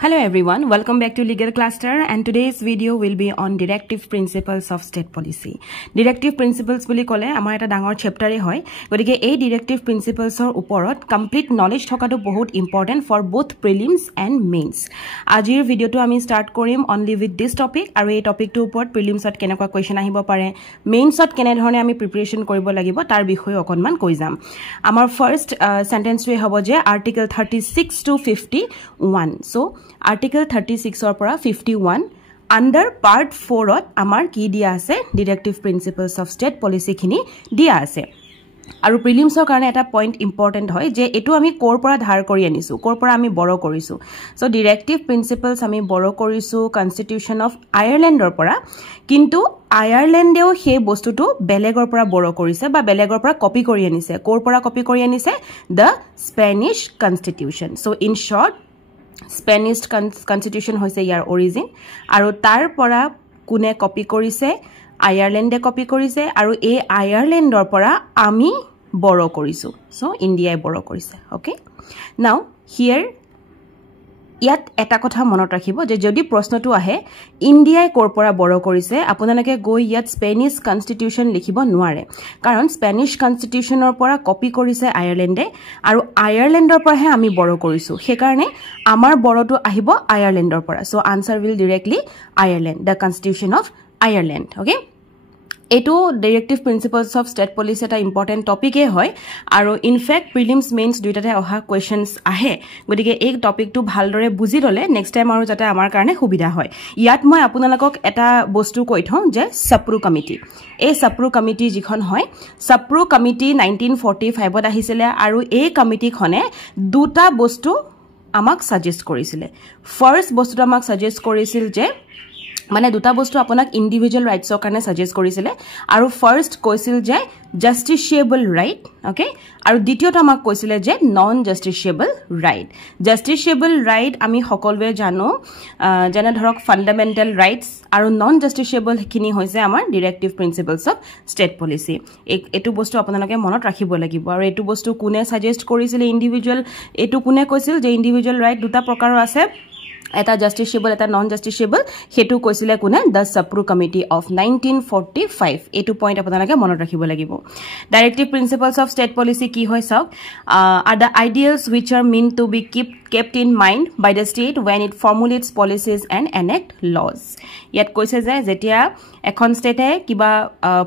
Hello everyone, welcome back to Legal Cluster, and today's video will be on Directive Principles of State Policy. Directive Principles বুলি কলে আমাৰ এটা ডাঙৰ চেপ্টাৰে হয় গতিকে এই Directive Principles ৰ ওপৰত কমপ্লিট নলেজ থকাটো বহুত important for both prelims and mains. আজিৰ ভিডিওটো আমি স্টাৰ্ট কৰিম only with this topic আৰু এই টপিকটোৰ ওপৰত প্ৰিলিমছত কেনেকুৱা কোৱেশ্চন আহিব পাৰে মেইনছত কেনে ধৰণে আমি প্ৰিপাৰেচন কৰিব লাগিব তাৰ বিষয়ে অকনমান কৈ যাম আমাৰ ফাৰ্স্ট সেন্টেন্সটো হ'ব যে article 36 to 51 so Article 36 or para 51 under part 4 ot amar ki dia ase Directive Principles of State Policy khini dia ase aru prelims or karone eta point important hoy je etu ami kor pora dhar kori anisu kor pora ami boro korisu so Directive Principles ami boro korisu Constitution of Ireland or pora kintu Ireland eo he bostu tu belegor pora boro korise ba belegor pora copy kori anise kor pora copy kori anise the Spanish Constitution so in short Spanish Constitution hoise yar origin aru tar pora kune copy korise Ireland e copy korise aru e Ireland or pora ami borrow korisu so India e borrow korise okay now here ইয়াত এটা কথা মনত ৰাখিব যে যদি প্ৰশ্নটো আহে ইন্ডিয়াই কৰপৰা বড় কৰিছে আপোনালোকে গৈ ইয়াত স্পেনিছ কনস্টিটিউশন লিখিব নোৱাৰে কাৰণ স্পেনিছ কনস্টিটিউশনৰ পৰা কপি কৰিছে আয়াৰলেণ্ডে আৰু আয়াৰলেণ্ডৰ পৰাহে আমি বড় কৰিছো হেকাৰণে আমাৰ বড়টো আহিব আয়াৰলেণ্ডৰ পৰা so answer will directly Ireland the constitution of Ireland okay এটো Directive Principles of State Policy এটা ইম্পৰ্টেন্ট টপিকে হয় আৰু ইনফ্যাক্ট প্ৰিলিমছ মেইনছ দুইটাতে অহা কোৱেশ্চনস আহে গতিকে এই টপিকটো ভালদৰে বুজি ললে নেক্সট টাইম আৰু যাতে আমাৰ কাৰণে সুবিধা হয় ইয়াত মই আপোনালোকক এটা বস্তু কৈ থওঁ যে সাপ্ৰু কমিটি এই সাপ্ৰু কমিটি যিখন হয় সাপ্ৰু কমিটি 1945 ত আহিছিলে আৰু এই কমিটিখনে দুটা বস্তু আমাক সাজেষ্ট কৰিছিলে ফাৰ্স্ট বস্তুটো আমাক সাজেষ্ট কৰিছিল যে মানে দুটা বস্তু আপোনাক ইন্ডিভিজুয়াল ৰাইটছৰ কাৰণে সাজেষ্ট কৰিছিলে আৰু ফাৰ্স্ট কৈছিল যে জাস্টিসিয়েবল ৰাইট ওকে আৰু দ্বিতীয়টো আমাক কৈছিলে যে নন জাস্টিসিয়েবল ৰাইট আমি সকলোৱে জানো যেনে ধৰক ফান্ডামেন্টাল ৰাইটছ আৰু নন জাস্টিসিয়েবল খিনি হৈছে আমাৰ Directive Principles of State Policy এটো বস্তু আপোনালোকে মনত ৰাখিব লাগিব আৰু এটো বস্তু কোনে সাজেষ্ট কৰিছিল ইন্ডিভিজুয়াল এটো কোনে কৈছিল যে ইন্ডিভিজুয়াল ৰাইট দুটা প্ৰকাৰৰ আছে এটা জাস্টিসিয়েবল এটা নন জাস্টিসিয়েবল হেতু কৈছিলে কোনে the Sapru Committee of 1945 এটো পইণ্ট আপোনালোকে মনত ৰাখিব লাগিব Directive Principles of State Policy কি হয় সক are the ideals which are meant to be kept in mind by the state when it formulates policies and enact laws ইয়াত কৈছে যে যেতিয়া এখন ষ্টেটে কিবা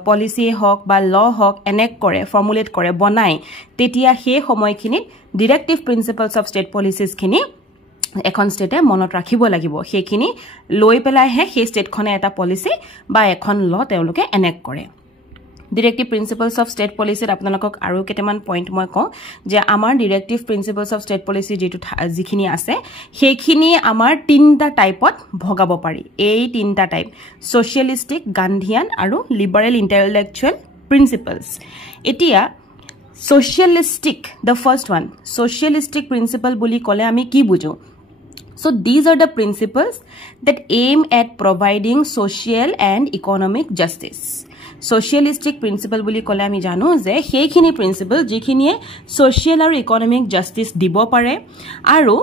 পলিসি হক বা ল হক enact কৰে ফৰ্মুলেট কৰে বনাই তেতিয়া সেই সময়খিনিত Directive Principles of State Policies খিনি এখন ষ্টেটে মনত ৰাখিব লাগিব হেখিনি লৈ পেলাই হে সেই ষ্টেটখনে এটা পলিসি বা এখন ল তেওঁলোকে এনেক্ট কৰে Directive Principles of State Policy আপোনালোকক আৰু কেটামান পইণ্ট মই কওঁ যে আমাৰ Directive Principles of State Policy যেটো যিখিনি আছে হেখিনি আমাৰ তিনটা টাইপত ভগাব পাৰি এই তিনটা টাইপ সোশিয়ালিস্টিক গান্ধিয়ান আৰু লিবাৰেল ইন্টেলেকচুৱেল প্ৰিন্সিপলস এতিয়া socialistic the first one socialistic principle বুলি কলে আমি কি বুজো So these are the principles that aim at providing social and economic justice. Socialistic principle বুলি কলে আমি জানো যে হেখিনি প্ৰিন্সিপল যিখিনিয়ে social আৰু economic justice দিব পাৰে আৰু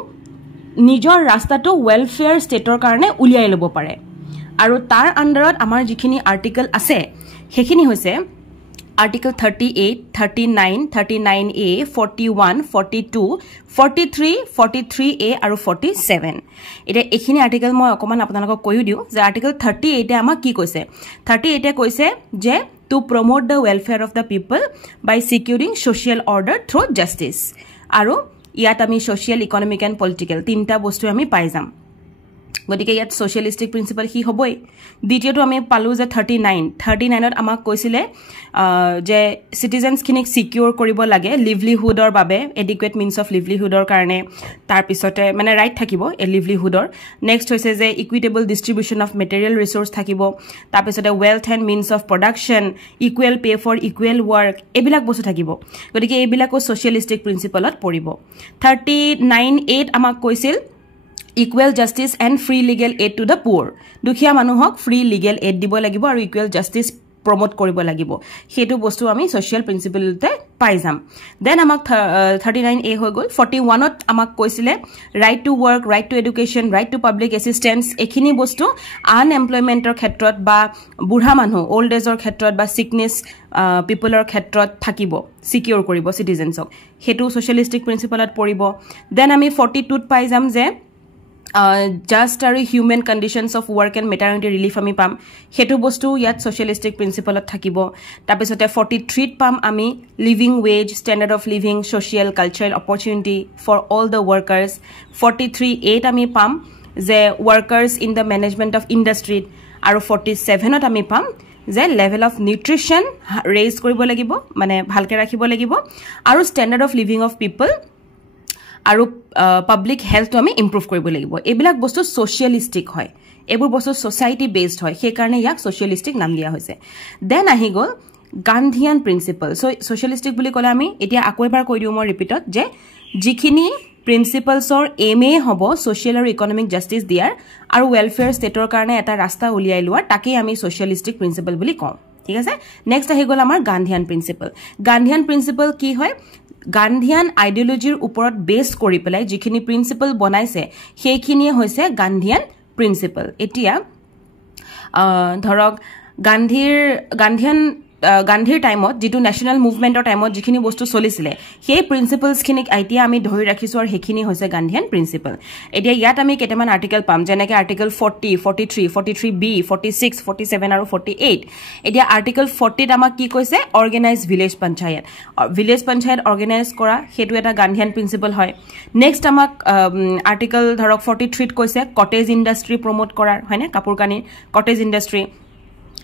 নিজৰ ৰাস্তাটো welfare stateৰ কাৰণে উলিয়াই লব পাৰে আৰু তাৰ আন্ডাৰত আমাৰ যিখিনি আৰ্টিকল আছে হেখিনি হৈছে Article 38, 39, 39A, 41, 42, 43, 43A আৰু 47 এটা এখিনি আৰ্টিকল মই অকমান আপোনালোকক কৈও দিও যে আৰ্টিকল 38 এ আমাক কি কৈছে 38 এ কৈছে যে to promote the welfare of the people by securing social order through justice আৰু ইয়াত আমি social economic and political তিনটা বস্তু আমি পাই যাম গতিকে ইয়াত সোশিয়ালিস্টিক প্ৰিন্সিপল কি হবই দ্বিতীয়টো আমি পালো যে 39 ত আমাক কৈছিলে যে সিটিজেনস খিনিক সিকিউৰ কৰিব লাগে লিভলিহুডৰ বাবে এডিকুৱেট মিন্স অফ লিভলিহুডৰ কাৰণে তাৰ পিছতে মানে ৰাইট থাকিব এ লিভলিহুডৰ নেক্সট হৈছে যে equitable distribution of material resource থাকিব তাৰ পিছতে wealth and means of production equal pay for equal work এবিলাক বস্তু থাকিব গতিকে এবিলাকো সোশিয়ালিস্টিক প্ৰিন্সিপলত পৰিব 39A আমাক কৈছিল equal justice and free legal aid to the poor দুখিয়া মানুহক free legal aid দিব লাগিব আৰু equal justice promote কৰিব লাগিব হেতু বস্তু আমি social principle তে পাই যাম then আমাক 39A হৈ গল 41 ত আমাক কৈছিলে right to work right to education right to public assistance এখিনি বস্তু unemploymentৰ ক্ষেত্ৰত বা বুঢ়া মানুহ old ageৰ ক্ষেত্ৰত বা sickness peopleৰ ক্ষেত্ৰত থাকিব secure কৰিব citizensক হেতু socialistic principle ত পৰিব then আমি 42 ত পাই যাম যে just are human conditions of work and maternity relief ami pam hetu bostu yat socialistic principle ot thakibo tapisote 43 th pam ami living wage standard of living social cultural opportunity for all the workers 43 8 ami pam je workers in the management of industry aru 47 ot ami pam যে level of nutrition raise koribo lagibo mane bhalke rakhibo lagibo aru standard of living of people আৰু public health আমি improve কৰিব লাগিব এবিলাক বস্তু socialistic হয় এবোৰ বস্তু society based হয় সেই কাৰণে ইয়াক সোশিয়ালিস্টিক নাম দিয়া হৈছে দেন আহি গল গান্ধিয়ান প্ৰিন্সিপল সো সোশিয়ালিস্টিক বুলি কলে আমি এতিয়া আকৌ এবাৰ কৈ দিও মই ৰিপিটত যে যিখিনি প্ৰিন্সিপলছৰ এমএ হ'ব সোশিয়াল আৰু ইকোনমিক জাস্টিস দিয়াৰ আৰু ওয়েলফেয়াৰ ষ্টেটৰ কাৰণে এটা ৰাস্তা উলিয়াই লোৱা তাকে আমি সোশিয়ালিস্টিক প্ৰিন্সিপল বুলি কওঁ ঠিক আছে নেক্সট আহি গল আমাৰ গান্ধিয়ান প্ৰিন্সিপল কি হয় গান্ধিয়ান আইডিওলজিৰ ওপৰত বেস কৰি পেলাই যিখিনি প্ৰিন্সিপল বনাইছে সেইখিনিয়ে হৈছে গান্ধিয়ান প্ৰিন্সিপল এতিয়া ধৰক গান্ধীৰ টাইমত যেটো ন্যাশনাল মুভমেন্টৰ টাইমত যিখিনি বস্তু চলিছিলে সেই প্ৰিন্সিপলছ খিনিক আইতিয়া আমি ধৰি ৰাখিছো আৰু হেখিনি হৈছে গান্ধিয়ান প্ৰিন্সিপল এতিয়া ইয়াত আমি কেটামান আৰ্টিকেল পাম যেনেকৈ আৰ্টিকেল 40 43 43B 46 47 আৰু 48 এতিয়া আৰ্টিকেল 40 ত আমাক কি কৈছে অৰ্গানাইজ ভিলেজ পঞ্চায়ত অৰ্গানাইজ কৰা হেতু এটা গান্ধিয়ান প্ৰিন্সিপল হয় নেক্সট আমাক আৰ্টিকেল ধৰক 43 ত কৈছে কটেজ ইন্ডাষ্ট্ৰি প্ৰমোট কৰাৰ হয়নে কাপোৰ কানি কটেজ ইন্ডাষ্ট্ৰি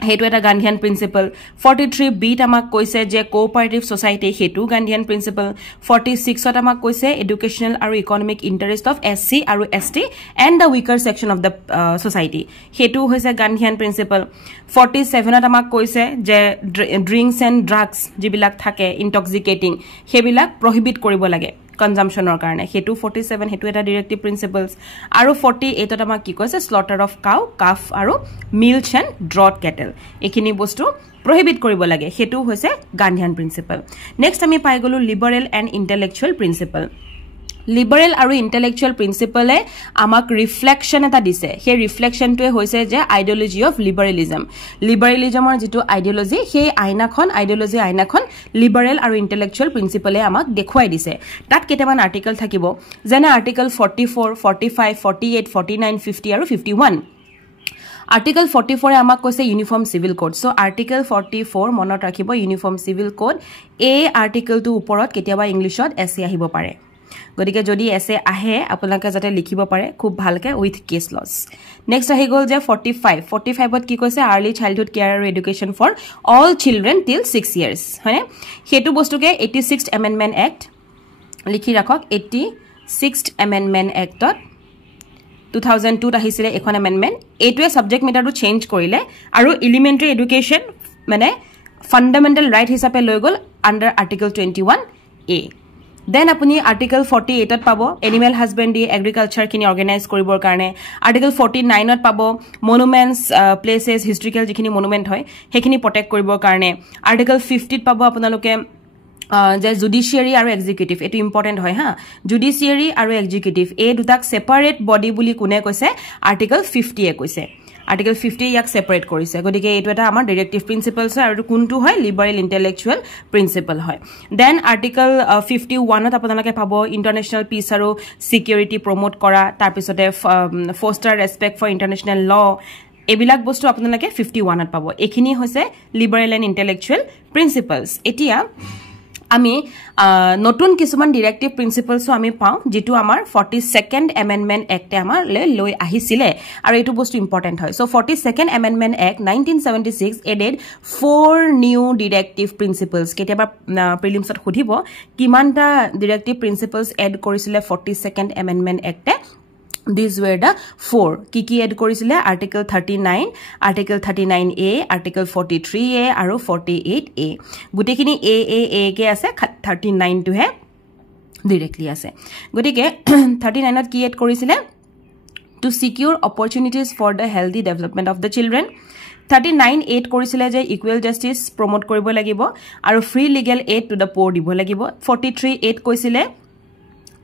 হেতু এটা গান্ধিয়ান প্ৰিন্সিপল 43B ত আমাক কৈছে যে কোঅপাৰেটিভ সোসাইটি হেতু গান্ধিয়ান প্ৰিন্সিপল 46 ত আমাক কৈছে এডুকেশনাল আৰু ইকোনমিক ইন্টাৰেষ্ট অফ এসসি আৰু ST and the weaker section of the society হেতু হৈছে গান্ধিয়ান প্ৰিন্সিপল 47 ত আমাক কৈছে যে ড্ৰিংকস এন্ড ড্ৰাগস যিবিলাক থাকে ইনটক্সিকেটিং হেবিলাক প্ৰহিবিট কৰিব লাগে consumptionৰ কাৰণে হেতু 47 হেতু এটা ডাইৰেক্টিভ প্ৰিন্সিপলছ আৰু 48 ত আমাক কি কৈছে স্লটাৰ অফ কাউ কাফ আৰু মিল্ক এন্ড ড্ৰট কেটেল এখিনি বস্তু prohibit কৰিব লাগে হেতু হৈছে গান্ধিয়ান প্ৰিন্সিপল নেক্সট আমি পাই গলো liberal and intellectual principle liberal আৰু ইন্টেলেকচুৱেল প্ৰিন্সিপলে আমাক ৰিফ্লেকশন এটা দিছে সেই ৰিফ্লেকশনটোৱে হৈছে যে আইডিওলজি অফ লিবাৰেলিজমৰ যেটো আইডিওলজি সেই আইডিওলজি আইনাখন লিবাৰেল আৰু ইন্টেলেকচুৱেল প্ৰিন্সিপলে আমাক দেখুৱাই দিছে তাত কেটামান আৰ্টিকেল থাকিব যেনে আৰ্টিকেল 44 45 48 49 50 আৰু 51 Article 44 এ আমাক কৈছে uniform civil code so article 44 মনত ৰাখিব ইউনিফৰ্ম সিভিল কোড এই আৰ্টিকেলটো ওপৰত কেতিয়াবা ইংলিশত এসে আহিব পাৰে গতিকে যদি এসে আহে আপোনালোকে যাতে লিখিব পাৰে খুব ভালকে উইথ কেস লস নেক্সট আহি গল যে 45 ত কি কৈছে আৰ্লি চাইল্ডহুড কেয়াৰ আৰু এডুকেশন ফৰ অল চিলড্ৰেন টিল 6 ইয়াৰ্স হয়নে হেতু বস্তুকে 86th এমেন্ডমেন্ট এক্ট লিখি ৰাখক 86th এমেন্ডমেন্ট এক্টত 2002 ত আহিছিলে এখন এমেন্ডমেন্ট এটোৱে সাবজেক্ট মেটাৰটো চেঞ্জ কৰিলে আৰু এলিমেন্টাৰী এডুকেশন মানে ফান্ডামেন্টাল ৰাইট হিচাপে লৈ গল আন্ডাৰ আৰ্টিকেল 21A দেন আপুনি আৰ্টিকেল 48 ত পাব এনিমেল হাজবেন্ড্ৰি এগ্ৰিকালচাৰ কিনি অৰ্গানাইজ কৰিবৰ কাৰণে আৰ্টিকেল 49 ত পাব মনুমেন্টস প্লেसेस হিষ্টৰিকেল যিখিনি মনুমেন্ট হয় হেখিনি প্ৰটেক্ট কৰিবৰ কাৰণে আৰ্টিকেল 50 ত পাব আপোনালোকে যে জুডিশিয়াৰি আৰু এক্সিকিউটিভ এটো ইম্পৰ্টেন্ট হয় হা জুডিশিয়াৰি আৰু এক্সিকিউটিভ এই দুটাক সেপাৰেট বডি বুলি কোনে কৈছে আৰ্টিকেল 50 এ কৈছে আৰ্টিকেল 50 ইয়াক সেপাৰেট কৰিছে গতিকে এটো এটা আমাৰ ডাইৰেক্টিভ প্ৰিন্সিপলছ হয় আৰু কোনটো হয় লিবাৰেল ইন্টেলেকচুৱেল প্ৰিন্সিপল হয় দেন আৰ্টিকেল 51 ত আপোনালোকে পাব ইন্টাৰনেশ্যনেল পিস আৰু সিকিউৰিটি প্ৰমোট কৰা তাৰ পিছতে ফস্টাৰ ৰেসপেক্ট ফৰ ইন্টাৰনেশ্যনেল ল এবিলাক বস্তু আপোনালোকে 51 ত পাব এখিনি হৈছে লিবাৰেল এণ্ড ইন্টেলেকচুৱেল প্ৰিন্সিপলছ এতিয়া আমি নতুন কিছুমান ডাইৰেক্টিভ প্ৰিন্সিপলছ আমি পাও যেটো আমাৰ 42nd এমেন্ডমেন্ট এক্টে আমাৰ লৈ আহিছিলে আৰু এটো বস্তু ইম্পৰ্টেন্ট হয় so 42nd amendment act 1976 added 4 new directive principles কেতিয়াবা প্ৰিলিমছত খুদিব কিমানটা ডাইৰেক্টিভ প্ৰিন্সিপলছ এড কৰিছিলে 42nd এমেন্ডমেন্ট এক্টে These were the 4 কি এড কৰিছিলে article 39 article 39A article 43A আৰু 48A গুটেখিনি A কে আছে 39 টো হে ডাইৰেক্টলি আছে গটিকে 39 ত কি এড কৰিছিলে to secure opportunities for the healthy development of the children 39(8) কৰিছিলে যে ইকুৱেল জাস্টিস প্ৰমোট কৰিব লাগিব আৰু free legal aid to the poor দিব লাগিব 43(8) কৈছিলে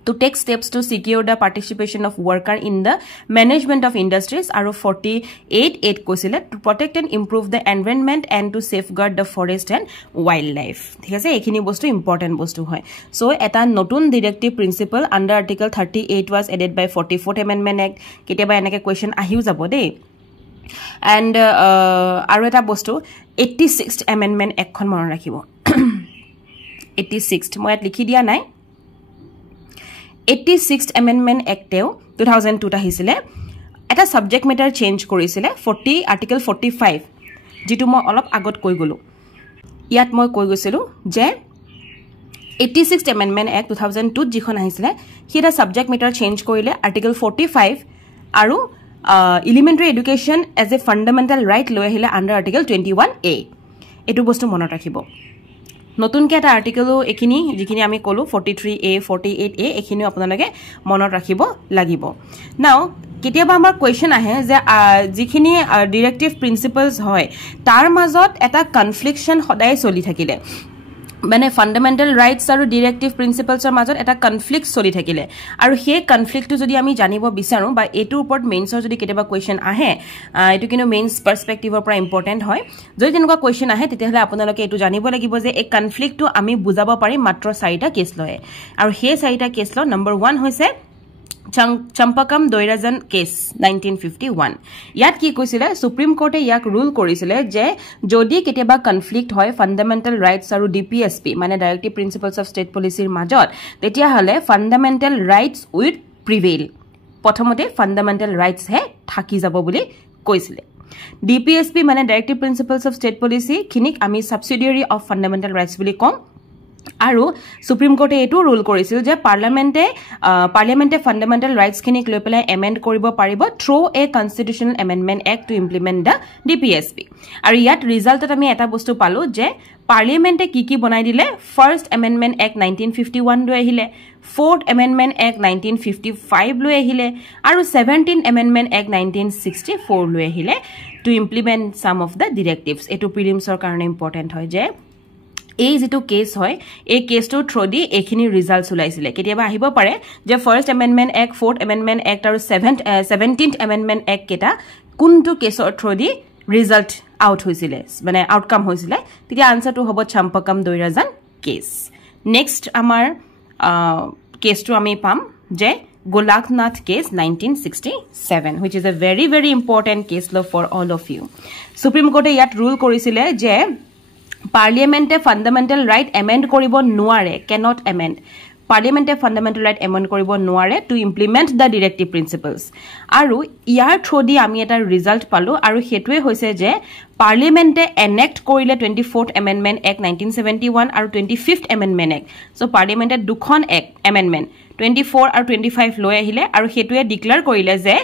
to take steps to secure the participation of worker in the management of industries aru 48(8) কৈছিলে to protect and improve the environment and to safeguard the forest and wildlife ঠিক আছে এখিনি বস্তু important বস্তু হয় so এটা নতুন directive principle under article 38 was added by 44th amendment act কেতিয়াবা এনেকে কোৱেশ্চন আহিও যাব দেই and আৰু এটা বস্তু 86th amendment act খন মনত ৰাখিব 86th মই ইয়াত লিখি দিয়া নাই 86th amendment act 2002 আহিছিলে এটা সাবজেক্ট ম্যাটাৰ চেঞ্জ কৰিছিলে 40 আৰ্টিকল 45 যেটো মই অলপ আগত কৈ গলো ইয়াত মই কৈ গৈছিলো যে 86th amendment act 2002 যিখন আহিছিলে হিটা সাবজেক্ট ম্যাটাৰ চেঞ্জ কৰিলে আৰ্টিকল 45 আৰু elementary education as a fundamental right লৈ আহিলে under article 21A এটো বস্তু মনত ৰাখিব নতুন কে এটা আৰ্টিকেলও এখিনি যিখিনি আমি কলো 43A 48A এখিনি আপোনালোকে মনত ৰাখিব লাগিব নাও কেতিয়াবা আমাৰ কোৱেশ্চন আহে যে যিখিনি ডাইৰেক্টিভ প্ৰিন্সিপলস হয় তাৰ মাজত এটা কনফ্লিকশন সদায় চলি থাকিলে মানে ফান্ডামেন্টাল ৰাইটস আৰু ডাইৰেক্টিভ প্ৰিন্সিপলছৰ মাজত এটা কনফ্লিক্ট চলি থাকিলে আৰু সেই কনফ্লিক্টটো যদি আমি জানিব বিচাৰো বা এটোৰ ওপৰত মেইনছৰ যদি কেতিয়াবা কোৱেশ্চন আহে এটো কিনো মেইনছ পাৰ্সপেক্টিভৰ পৰা ইম্পৰ্টেন্ট হয় যদি তেনেকুৱা কোৱেশ্চন আহে তেতিয়াহলে আপোনালোকে এটো জানিব লাগিব যে এই কনফ্লিক্টটো আমি বুজাব পাৰিম মাত্ৰ 4টা কেছ লয় আৰু সেই 4টা কেছ ল নম্বৰ 1 হৈছে Champakam Doirajan case 1951 ইয়াত কি কৈছিলে সুপ্ৰিম কোৰ্টে ইয়াক ৰুল কৰিছিলে যে যদি কেতিয়াবা কনফ্লিক্ট হয় ফান্ডামেন্টাল ৰাইটস আৰু ডিপিএসপি মানে ডাইৰেক্টিভ প্ৰিন্সিপলস অফ ষ্টেট পলিচিৰ মাজত তেতিয়া হলে ফান্ডামেন্টাল ৰাইটস উইল প্ৰিভেইল প্ৰথমতে ফান্ডামেন্টাল ৰাইটস হে থাকি যাব বুলি কৈছিলে ডিপিএসপি মানে ডাইৰেক্টিভ প্ৰিন্সিপলস অফ ষ্টেট পলিচি খিনিক আমি সাবসিডিয়াৰী অফ ফান্ডামেন্টাল ৰাইটস বুলি কম আৰু সুপ্ৰিম কোৰ্টে এটো ৰুল কৰিছিল যে পাৰ্লিয়ামেন্টে ফান্ডামেন্টাল ৰাইটস খিনিক লৈ পেলাই এমেন্ড কৰিব পাৰিব through a constitutional amendment act to implement the DPSP আৰু ইয়াত ৰিজাল্টত আমি এটা বস্তু পালো যে পাৰ্লিয়ামেন্টে কি বনাই দিলে ফাৰ্স্ট এমেন্ডমেন্ট এক্ট 1951 লৈ আহিলে ফোৰ্থ এমেন্ডমেন্ট এক্ট 1955 লৈ আহিলে আৰু 17th এমেন্ডমেন্ট এক্ট 1964 লৈ আহিলে to implement some of the directives এটো প্ৰিলিমছৰ কাৰণে ইম্পৰ্টেন্ট হয় যে এই যেটো কেস হয় এই কেসটো থ্ৰদি এখিনি ৰিজাল্টস উলাইছিলে কেতিয়াবা আহিব পাৰে যে first amendment act fourth amendment act আৰু 17th এমেন্ডমেন্ট এক্ট কেটা কোনটো কেসৰ থ্ৰদি ৰিজাল্ট আউট হৈছিলে মানে আউটকাম হৈছিলে তেতিয়া আনসাৰটো হ'ব চাম্পকম দৈৰাজান কেস নেক্সট আমাৰ কেসটো আমি পাম যে Golaknath case 1967 which is a very very important case law for all of you Supreme Court yat rule korisile je Parliament fundamental right amend koribo nuare cannot amend Parliament fundamental right amend koribo nuare to implement the directive principles aru iar thodi ami eta result palu aru hetue hoise je Parliament enact korile 24th amendment act 1971 aru 25th amendment act so Parliament dukhon act amendment 24 aru 25 loi ahile aru hetue declare korile je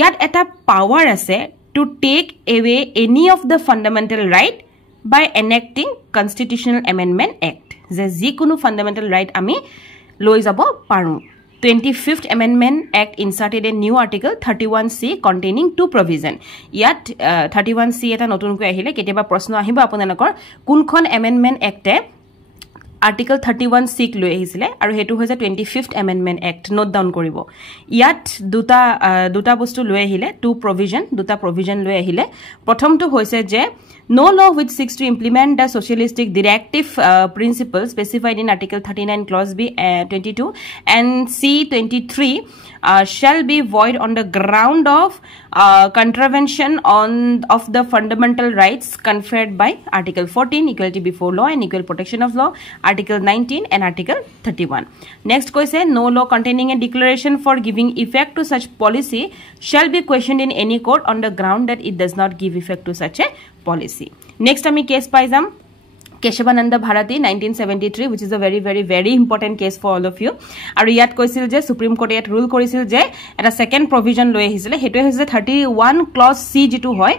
iat eta power ase to take away any of the fundamental right by enacting constitutional amendment act যে যিকোনো fundamental right আমি লৈ যাব পাৰো 25th amendment act inserted a new article 31C containing two provision ইয়াত 31C এটা নতুনকৈ আহিলে কেতিয়াবা প্ৰশ্ন আহিব আপোনালোকৰ কোনখন amendment act Article 31C লৈ আহিছিলে আৰু হেতু হৈছে 25th amendment act note down কৰিব ইয়াত দুটা বস্তু লৈ আহিলে দুটা provision লৈ আহিলে প্ৰথমটো হৈছে যে no law which seeks to implement the socialistic directive principles specified in article 39 clause B 22 and C 23 shall be void on the ground of contravention of the fundamental rights conferred by article 14 equality before law and equal protection of law article 19 and article 31 next koise no law containing a declaration for giving effect to such policy shall be questioned in any court on the ground that it does not give effect to such a policy next ami case paizam Keshavananda Bharati 1973 which is a very very very important case for all of you aru yat koisil je Supreme Court yat rule korisil je eta second provision loi ahisile hetu hoise 31 clause C jitu hoy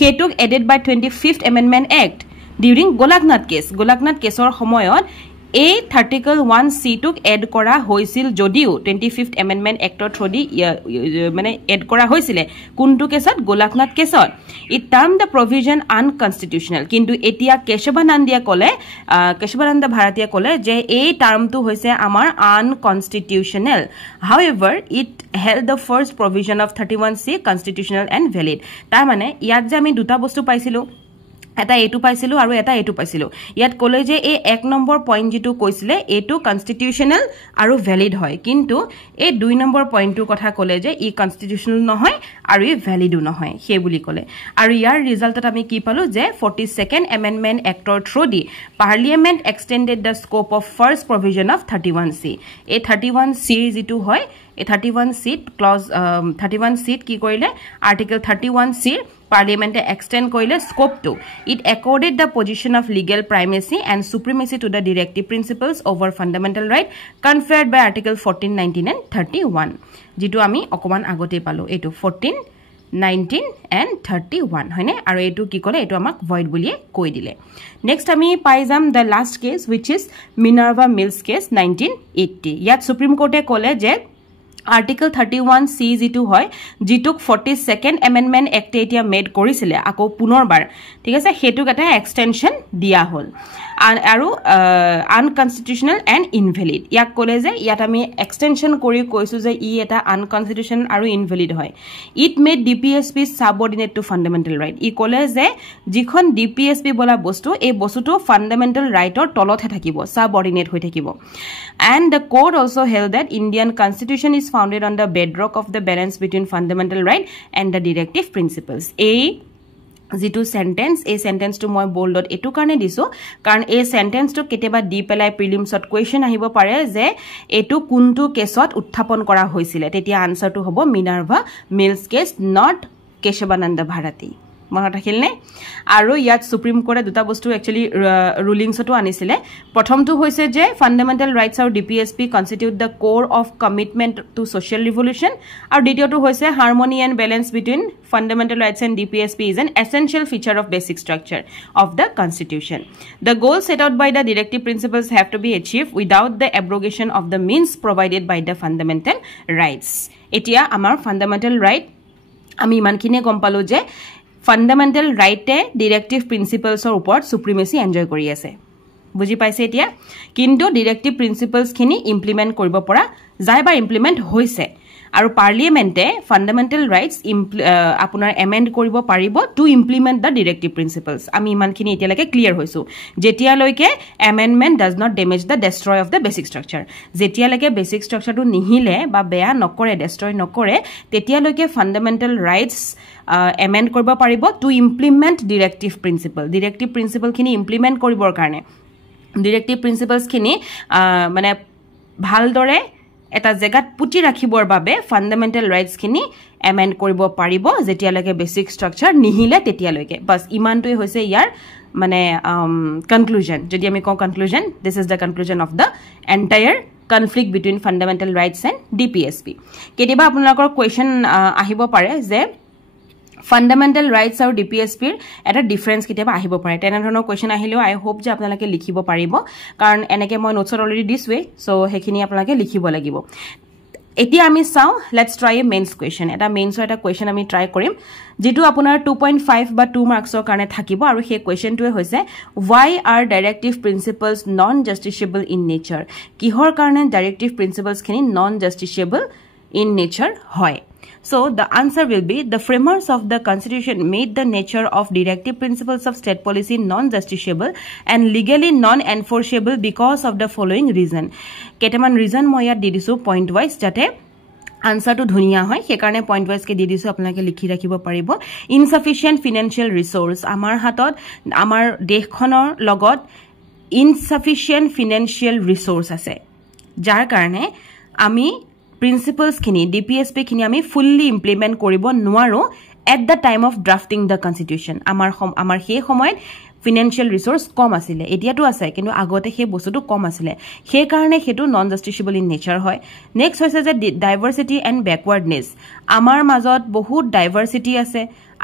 hetuk added by 25th amendment act during Golaknath case or homoyot এই article 1C টুক add কৰা হৈছিল যদিও 25th amendment actor through the মানে add কৰা হৈছিল কোনটো কেছত গোলাকনাথ কেছত it term the provision আনকনষ্টিটিউচনেল কিন্তু এতিয়া কেশৱানন্দ ভাৰতীয়ে ক'লে যে এই টাৰ্মটো হৈছে আমাৰ আনকনষ্টিটিউচনেল হাউএভাৰ it held the first provision of 31C constitutional and valid তাৰ মানে ইয়াত যে আমি দুটা বস্তু পাইছিলো এটা এটো পাইছিলো আৰু এটা এটো পাইছিলো ইয়াত ক'লে যে এই এক নম্বৰ পইণ্ট যেটো কৈছিলে এটো কনষ্টিটিউচনেল আৰু ভ্যালিড হয় কিন্তু এই দুই নম্বৰ পইণ্টৰ কথা ক'লে যে ই কনষ্টিটিউচনেল নহয় আৰু ই ভ্যালিডো নহয় সেই বুলি ক'লে আৰু ইয়াৰ ৰিজাল্টত আমি কি পালো যে 42nd amendment actor through the parliament extended the scope of first provision of 31C এই 31C যেটো হয় এই 31C clause 31C কি কৰিলে article 31C Parliament extend koile scope to it accorded the position of legal primacy and supremacy to the directive principles over fundamental right conferred by article 14 19 and 31 jitu ami okoman agote palo etu 14 19 and 31 hoine aru etu ki kole etu amak void bulie koi dile next ami paijam the last case which is Minerva Mills case 1980 yat supreme court e kole je Article 31C যেটো হয় যেটোক 42nd amendment act এতিয়া made কৰিছিলে আকৌ পুনৰবাৰ ঠিক আছে হেতুক এটা extension দিয়া হল আৰু আনকনষ্টিটিউচনেল এণ্ড ইনভ্যালিড ইয়াক ক'লে যে ইয়াত আমি এক্সটেনশন কৰি কৈছো যে ই এটা আনকনষ্টিটিউচনেল আৰু ইনভ্যালিড হয় it made DPSP subordinate to fundamental right ই ক'লে যে যিখন ডিপিএছপি বলা বস্তু এই বস্তুটো ফান্ডামেন্টাল ৰাইটৰ তলতহে থাকিব সাবঅৰ্ডিনেট হৈ থাকিব and the court also held that Indian constitution is founded on the bedrock of the balance between fundamental right and the directive principles a যেটো সেন্টেন্স এই সেন্টেন্সটো মই বোল্ডত এটো কাৰণে দিছো কাৰণ এই সেন্টেন্সটো কেতিয়াবা দি পেলাই প্ৰিলিমছত কোৱেশ্চন আহিব পাৰে যে এটো কোনটো কেছত উত্থাপন কৰা হৈছিল তেতিয়া আনসাৰটো হ'ব মিনাৰ্ভা মিলছ কেছ নট কেশৱানন্দ ভাৰতী মনত ৰাখিলনে আৰু ইয়াত সুপ্ৰিম কোৰ্টে দুটা বস্তু একচুয়ালি ৰুলিংছটো আনিছিলে প্ৰথমটো হৈছে যে ফান্ডামেন্টাল ৰাইটস আৰু ডিপিএছপি কনস্টিটিউট দ্য কোৰ অফ কমিটমেন্ট টু সোশ্যাল ৰিভলিউশন আৰু দ্বিতীয়টো হৈছে harmony and balance between fundamental rights and DPSP is an essential feature of basic structure of the constitution. The goals set out by the directive principles have to be achieved without the abrogation of the means provided by the fundamental rights. Etia amar fundamental right ami imankine gom palo je fundamental right e directive principles or upor supremacy enjoy kori ase. বুজি পাইছে এতিয়া কিন্তু directive principles খিনি implement কৰিব পৰা যায় বা implement হৈছে আৰু পাৰ্লিয়ামেন্টে ফান্ডামেন্টাল ৰাইটস আপোনাৰ এমেন্ড কৰিব পাৰিব to implement the directive principles আমি ইমানখিনি এতিয়ালৈকে ক্লিয়াৰ হৈছো যেতিয়ালৈকে amendment does not damage the destroy of the basic structure যেতিয়ালৈকে বেসিক স্ট্ৰাকচাৰটো নিহিলে বা বেয়া নকৰে ডেষ্ট্ৰয় নকৰে তেতিয়ালৈকে ফান্ডামেন্টাল ৰাইটস এমেন্ড কৰিব পাৰিব টু ইমপ্লিমেন্ট ডাইৰেক্টিভ প্ৰিন্সিপল খিনি ইমপ্লিমেন্ট কৰিবৰ কাৰণে ডাইৰেক্টিভ প্ৰিন্সিপলস খিনি মানে ভালদৰে এটা জায়গাত পুটি ৰাখিবৰ বাবে ফান্ডামেন্টাল ৰাইটস খিনি এমেন্ড কৰিব পাৰিব যেতিয়ালৈকে বেসিক স্ট্ৰাকচাৰ নিহিলে তেতিয়ালৈকে বাস ইমানটোই হৈছে ইয়াৰ মানে কনক্লুজন যদি আমি কওঁ conclusion this is the conclusion of the entire conflict between fundamental rights and DPSP কেতিয়াবা আপোনালোকৰ কোৱেশ্চন আহিব পাৰে যে fundamental rights আৰু DPSP এটা ডিফাৰেন্স কিতেবা আহিব পাৰে তেনে ধৰণৰ কোৱেশ্চন আহিলেও আই হোপ যে আপোনালোকে লিখিব পাৰিব কাৰণ এনেকে মই নোটছত অলৰেডি দিছোৱে সো হেখিনি আপোনালোকে লিখিব লাগিব এতিয়া আমি চাও let's try A mains question এটা মেইনছৰ এটা কোৱেশ্চন আমি ট্ৰাই কৰিম যেটো আপোনাৰ 2.5 বা 2 মাৰ্কছৰ কাৰণে থাকিব আৰু সেই কোৱেশ্চনটোৱে হৈছে why are directive principles non justiciable in nature কিহৰ কাৰণে directive principles খিনি non justiciable in nature হয় So, the answer will be the framers of the constitution made the nature of directive principles of state policy non-justiciable and legally non-enforceable because of the following reason. Ketaman reason moi yat di disu point wise jate answer to dhuniya hoy he karone point wise ke di disu apnake likhi rakhibo paribo insufficient financial resource amar hatot amar dekhonor logot insufficient financial resource ase jar karone ami principles khini DPSP khini ami fully implement koribo nuaro at the time of drafting the constitution amar he somoyt financial resource kom asile etia to ase kintu agote he bostutu kom asile he karone hetu non justiciable in nature hoy next hoise je diversity and backwardness amar majot bahut diversity ase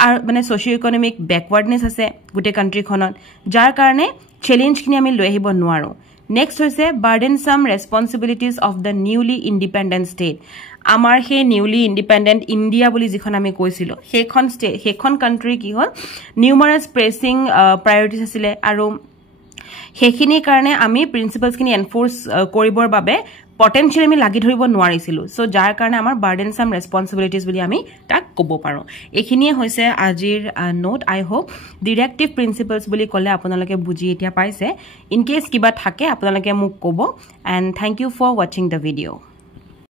ar mane socio economic backwardness ase gute country khonot jar karone challenge khini ami loi ahibo nuaro next হৈছে burdens and responsibilities of the newly independent state আমাৰ সেই newly independent India বুলি যিখন আমি কৈছিলো সেইখন country কি হ'ল নিউমাৰাছ প্ৰেছিং প্ৰায়ৰিটিজ আছিলে আৰু সেইখিনিৰ কাৰণে আমি প্ৰিন্সিপলছখিনি এনফোৰ্চ কৰিবৰ বাবে পটেনশিয়েলি আমি লাগি ধৰিব নোৱাৰিছিলো সো যাৰ কাৰণে আমাৰ বাৰ্ডেনছাম ৰেছপন্সিবিলিটিজ বুলি আমি তাক ক'ব পাৰো এইখিনিয়ে হৈছে আজিৰ নোট আই হোপ ডিৰেক্টিভ প্ৰিন্সিপলছ বুলি ক'লে আপোনালোকে বুজি এতিয়া পাইছে ইন কেছ কিবা থাকে আপোনালোকে মোক ক'ব এণ্ড থ্যাংক ইউ ফৰ ৱাচিং দ্য ভিডিঅ'